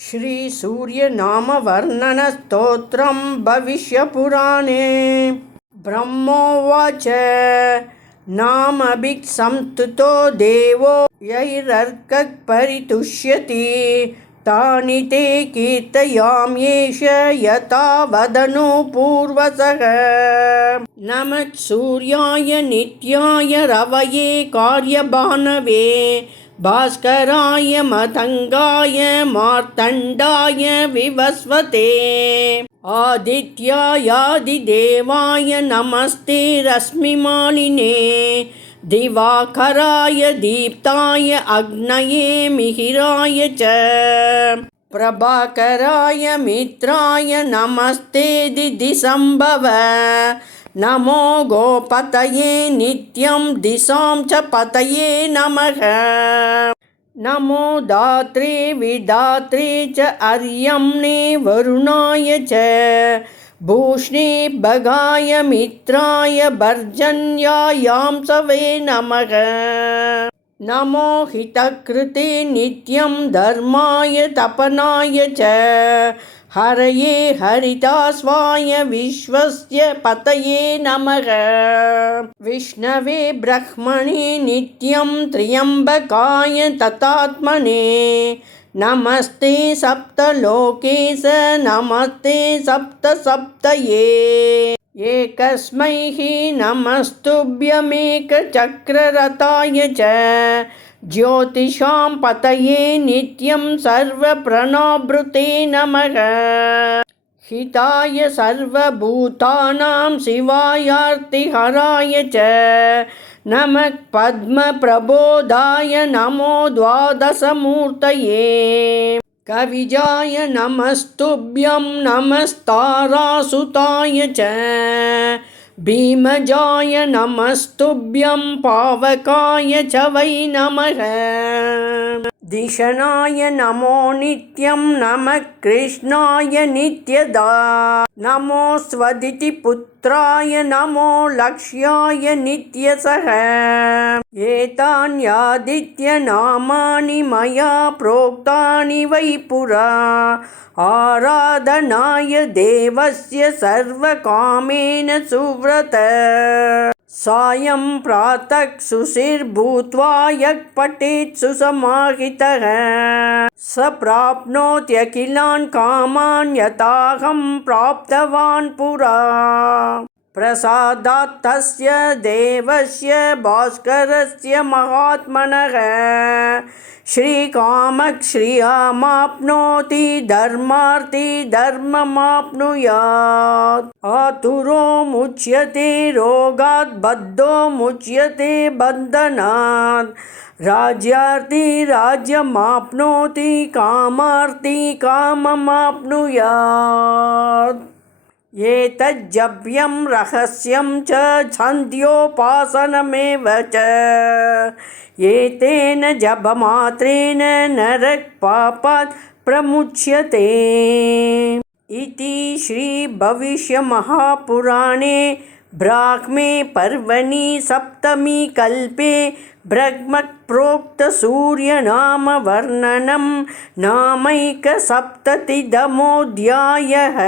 श्रीसूर्यनामवर्णनस्तोत्रं भविष्यपुराणे। ब्रह्मोवाच नामभिक्संस्तुतो देवो यैरर्कः परितुष्यति तानि ते कीर्तयाम्येष यथा वदनु पूर्वसः। नमः सूर्याय नित्याय रवये कार्यभानवे भास्कराय मतङ्गाय मार्तण्डाय विवस्वते। आदित्यायादिदेवाय नमस्ते रश्मिमालिने। दिवाकराय दीप्ताय अग्नये मिहिराय च। प्रभाकराय मित्राय नमस्ते दिदिसम्भव नमो गोपतये नित्यं दिशां च पतये नमः। नमो दात्रे विदात्रे च अर्यम्णे वरुणाय च। भूष्णे भगाय मित्राय भर्जन्यायां सवे नमः। नमो हितकृते नित्यं धर्माय तपनाय च हरये हरितास्वाय विश्वस्य पतये नमः। विष्णवे ब्रह्मणे नित्यं त्र्यम्बकाय तथात्मने। नमस्ते सप्तलोकेश नमस्ते सप्तसप्तये। एकस्मै हि नमस्तुभ्यमेकचक्ररथाय च ज्योतिषां पतये नित्यं सर्वप्रणवृते नमः हिताय सर्वभूतानां शिवायार्तिहराय च नमः पद्मप्रबोधाय नमो द्वादशमूर्तये कविजाय नमस्तुभ्यं नमस्तारासुताय च भीमजाय नमस्तुभ्यं पावकाय च वै नमः। दिशनाय नमो नित्यं नमः कृष्णाय नित्यदा। नमो स्वदितिपुत्राय नमो लक्ष्याय नित्यसः एतान्यादित्यनामानि मया प्रोक्तानि वै पुरा। आराधनाय देवस्य सर्वकामेन सुव्रत। सायं प्रातः सुशिर्भूत्वा यः पठेत् सुसमाहितः। स प्राप्नोत्यखिलान् कामान् यथाहं प्राप्तवान् पुरा प्रसादात् तस्य देवस्य भास्करस्य महात्मनः। श्रीकामक्श्रियामाप्नोति धर्मार्थी धर्ममाप्नुयात्। आतुरो मुच्यते रोगात्, बद्धो मुच्यते बन्धनात्। राज्यार्थी राज्यमाप्नोति, कामार्थी काममाप्नुयात्। एतज्जव्यं रहस्यं च छन्द्योपासनमेव च। एतेन जपमात्रेण नरः पापात् प्रमुच्यते। इति श्रीभविष्यमहापुराणे ब्राह्मे पर्वणि सप्तमीकल्पे ब्रह्मप्रोक्तसूर्यनामवर्णनं नामैकसप्ततितमोऽध्यायः